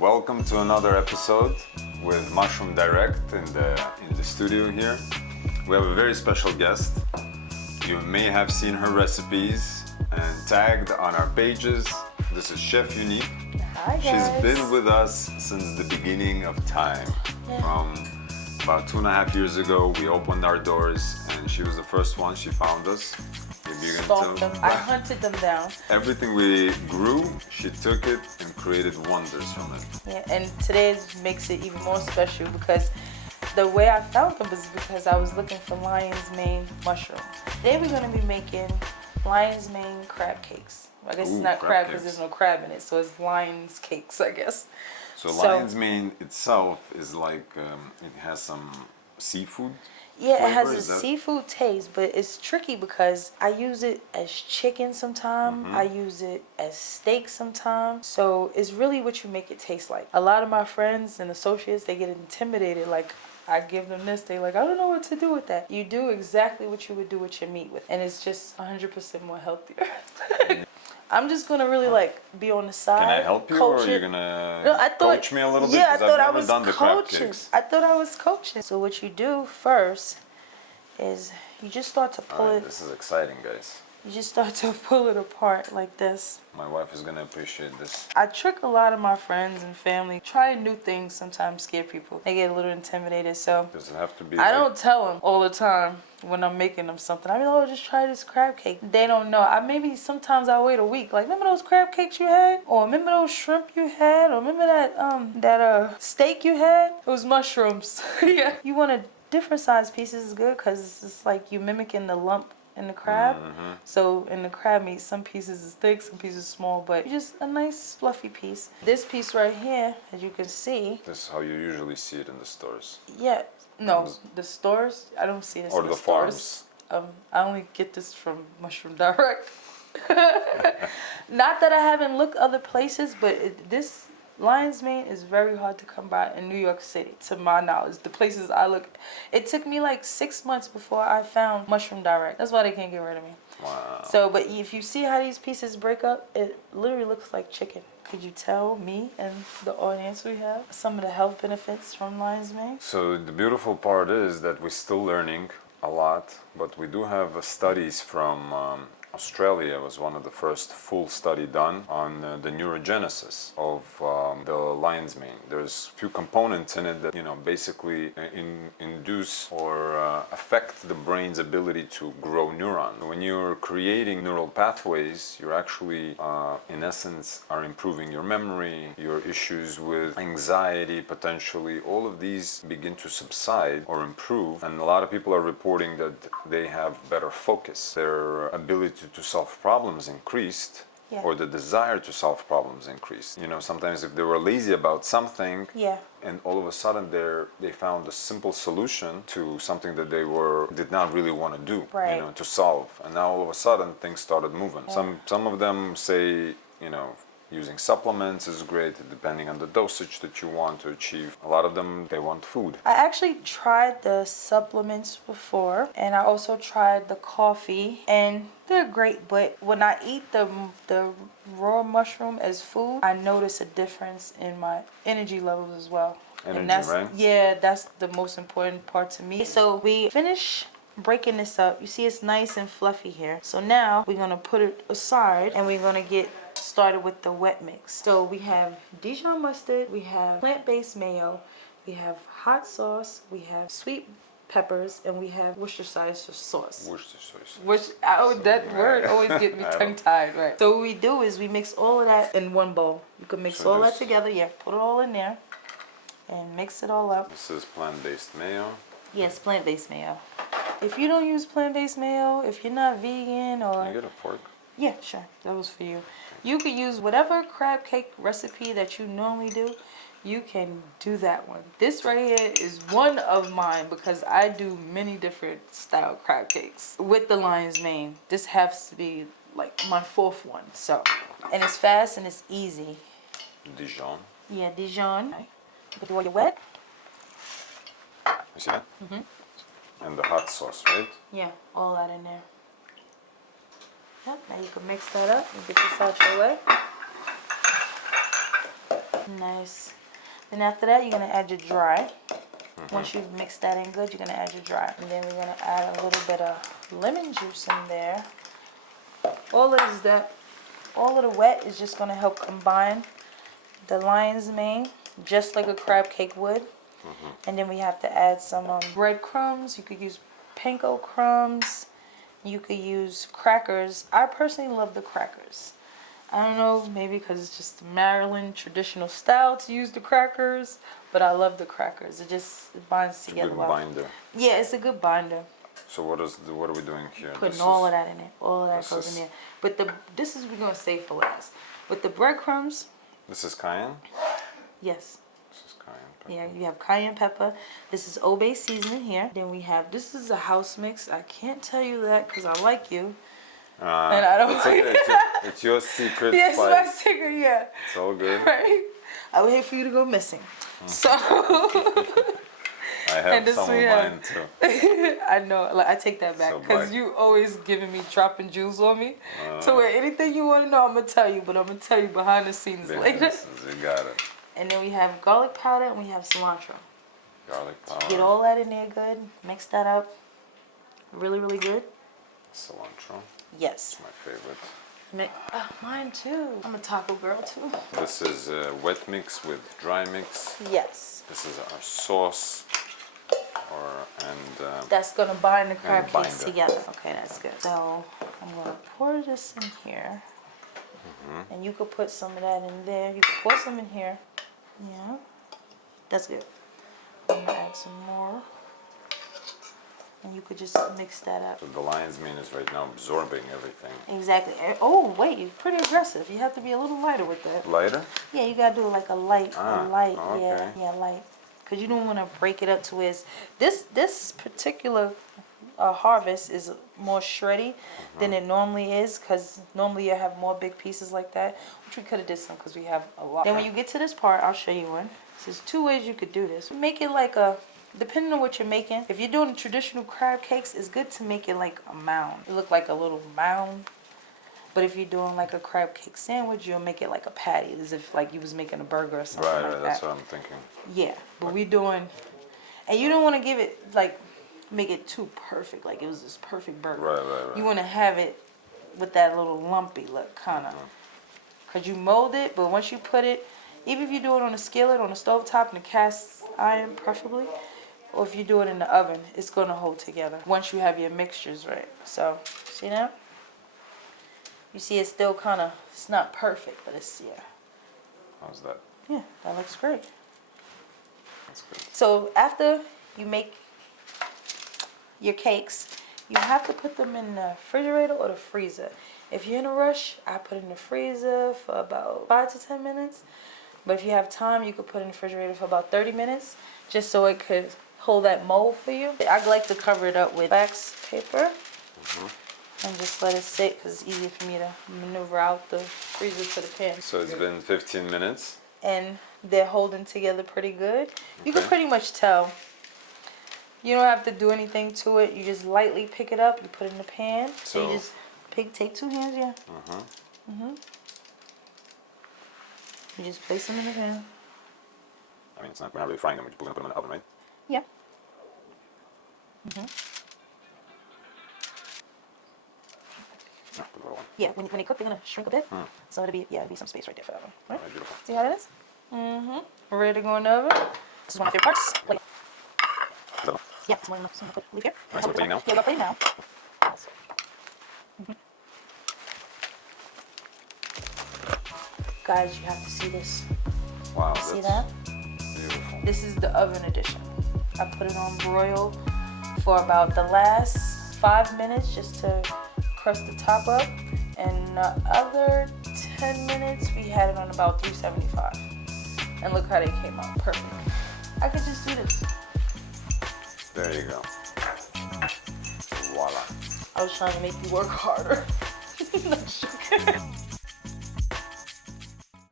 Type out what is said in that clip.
Welcome to another episode with Mushroom Direct in the studio here. We have a very special guest. You may have seen her recipes and tagged on our pages. This is Chef Unique. Hi guys. She's been with us since the beginning of time. From about 2.5 years ago, we opened our doors and she was the first one. She found us. Stalked them. I hunted them down. Everything we grew, she took it and created wonders from it. Yeah, and today makes it even more special because the way I found them is because I was looking for lion's mane mushroom. Today we're going to be making lion's mane crab cakes. I guess it's not crab because there's no crab in it, so it's lion's cakes, I guess. So lion's mane itself is like, it has some seafood. Yeah, it has a seafood taste, but it's tricky because I use it as chicken sometimes. I use it as steak sometimes. So it's really what you make it taste like. A lot of my friends and associates, they get intimidated. Like, I give them this, they like, I don't know what to do with that. You do exactly what you would do with your meat with, and it's just 100% more healthier. I'm just gonna really like be on the side. Can I help you, or are you gonna coach me a little bit? Yeah, I thought I was done the crab cakes. I thought I was coaching. So what you do first is you just start to pull it. This is exciting, guys. You just start to pull it apart like this. My wife is gonna appreciate this. I trick a lot of my friends and family. Trying new things sometimes scare people. They get a little intimidated, so does it have to be? I don't tell them all the time when I'm making them something. I mean, oh, just try this crab cake. They don't know. Sometimes I wait a week. Like, remember those crab cakes you had? Or remember those shrimp you had? Or remember that steak you had? It was mushrooms. Yeah. You want a different size pieces is good because it's like you mimicking the lump in the crab. So in the crab meat, some pieces is thick, some pieces small, but just a nice fluffy piece. This piece right here, as you can see. This is how you usually see it in the stores. Yeah. No, the stores, I don't see this in the stores. Farms. I only get this from Mushroom Direct. Not that I haven't looked other places, but this lion's mane is very hard to come by in New York City, to my knowledge. The places I look, it took me like 6 months before I found Mushroom Direct. That's why they can't get rid of me. Wow. So, but if you see how these pieces break up, it literally looks like chicken. Could you tell me and the audience we have some of the health benefits from lion's mane? So the beautiful part is that we're still learning a lot, but we do have studies from Australia. Was one of the first full study done on the neurogenesis of the lion's mane. There's a few components in it that basically induce or affect the brain's ability to grow neurons. When you're creating neural pathways, you're actually in essence are improving your memory, your issues with anxiety potentially. All of these begin to subside or improve, and a lot of people are reporting that they have better focus. Their ability to solve problems increased, or the desire to solve problems increased. Sometimes if they were lazy about something, and all of a sudden they found a simple solution to something that they did not really want to do, to solve, and now all of a sudden things started moving. Some of them say, using supplements is great, depending on the dosage that you want to achieve. A lot of them, they want food. I actually tried the supplements before, and I also tried the coffee, and they're great, but when I eat the raw mushroom as food, I notice a difference in my energy levels as well. Right? Yeah, that's the most important part to me. So we finish breaking this up. You see it's nice and fluffy here. So now we're gonna put it aside and we're gonna get started with the wet mix. So we have Dijon mustard, we have plant-based mayo, we have hot sauce, we have sweet peppers, and we have Worcestershire sauce. That word always gets me tongue-tied, right? So what we do is we mix all of that in one bowl. You can mix all that together, put it all in there and mix it all up. This is plant-based mayo. Yes, plant-based mayo. If you don't use plant-based mayo, if you're not vegan or... Can I get a fork? Yeah, sure. That was for you. You can use whatever crab cake recipe that you normally do. You can do that one. This right here is one of mine because I do many different style crab cakes with the lion's mane. This has to be like my fourth one. So, and it's fast and it's easy. Dijon. Yeah, Dijon. But while you're wet. You see that? And the hot sauce, right? Yeah, all that in there. Yep, now you can mix that up and get this out your way. Nice. Then after that, you're gonna add your dry. Once you've mixed that in good, you're gonna add your dry. And then we're gonna add a little bit of lemon juice in there. All of the wet is just gonna help combine the lion's mane, just like a crab cake would. And then we have to add some breadcrumbs. You could use panko crumbs. You could use crackers. I personally love the crackers. I don't know, maybe because it's just Maryland traditional style to use the crackers, but I love the crackers. It binds together well. Binder. Yeah, it's a good binder. So what are we doing here? Putting all of that in it. All of that goes in there. But this is we're gonna save for last. With the breadcrumbs. This is cayenne? Yes. This is cayenne pepper. Yeah, you have cayenne pepper. This is Obey seasoning here. Then we have, this is a house mix. I can't tell you that because I like you. And I don't like it's your secret yes, spice. my secret, yeah. It's all good. Right? I would hate for you to go missing. So I have some of mine too. I know, like I take that back because you always giving me dropping jewels on me. So where anything you want to know, I'm gonna tell you, but I'm gonna tell you behind the scenes later. You got it. And then we have garlic powder and we have cilantro. Garlic powder. Get all that in there good. Mix that up. Really, really good. Cilantro. Yes. That's my favorite. Mine too. I'm a taco girl too. This is a wet mix with dry mix. Yes. This is our sauce. That's gonna bind the crab cakes together. Okay, that's good. So I'm gonna pour this in here. And you could put some of that in there. You could pour some in here. Yeah. That's good. I'm gonna add some more. And you could just mix that up. So the lion's mane is right now absorbing everything. Exactly. Oh, wait, you're pretty aggressive. You have to be a little lighter with that. Lighter? Yeah, you gotta do like a light, okay. yeah, light. Because you don't want to break it up to where this particular harvest is more shreddy than it normally is, because normally you have more big pieces like that, which we could have did some because we have a lot. Then when you get to this part, I'll show you one. There's two ways you could do this. Make it like depending on what you're making. If you're doing traditional crab cakes, it's good to make it like a mound. It look like a little mound. But if you're doing like a crab cake sandwich, you'll make it like a patty, as if like you was making a burger or something like that. Right, that's what I'm thinking. Yeah, but we're doing, and you don't want to give it like, make it too perfect, like it was this perfect burger. Right. You want to have it with that little lumpy look, kind of. Because you mold it, but once you put it, even if you do it on a skillet, on a stovetop, in a cast iron preferably, or if you do it in the oven, it's going to hold together once you have your mixtures right. So, see that? You see it's still kind of, it's not perfect, but it's, yeah. How's that? Yeah, that looks great. That's good. So after you make your cakes, you have to put them in the refrigerator or the freezer. If you're in a rush, I put it in the freezer for about 5 to 10 minutes. But if you have time, you could put it in the refrigerator for about 30 minutes, just so it could hold that mold for you. I like to cover it up with wax paper and just let it sit, because it's easier for me to maneuver out the freezer to the pan. So it's been 15 minutes. And they're holding together pretty good. You can pretty much tell. You don't have to do anything to it. You just lightly pick it up. You put it in the pan. So you just take 2 hands, yeah. You just place them in the pan. I mean, we're not really frying them. We're just going to put them in the oven, right? Yeah. Yeah, when they cook, they're gonna shrink a bit. So it'll be some space right there for that one. Right? Right, beautiful. See how it is? We're ready to go in the oven. This is one of your parts. Wait. Yeah, it's more enough. So I'm gonna leave here. Alright, so we're plating now? Yeah, we're plating now. Guys, you have to see this. Wow, See that? Beautiful. This is the oven edition. I put it on broil for about the last 5 minutes just to crust the top up. And the other 10 minutes, we had it on about 375. And look how they came out. Perfect. I could just do this. There you go. Voila. I was trying to make you work harder.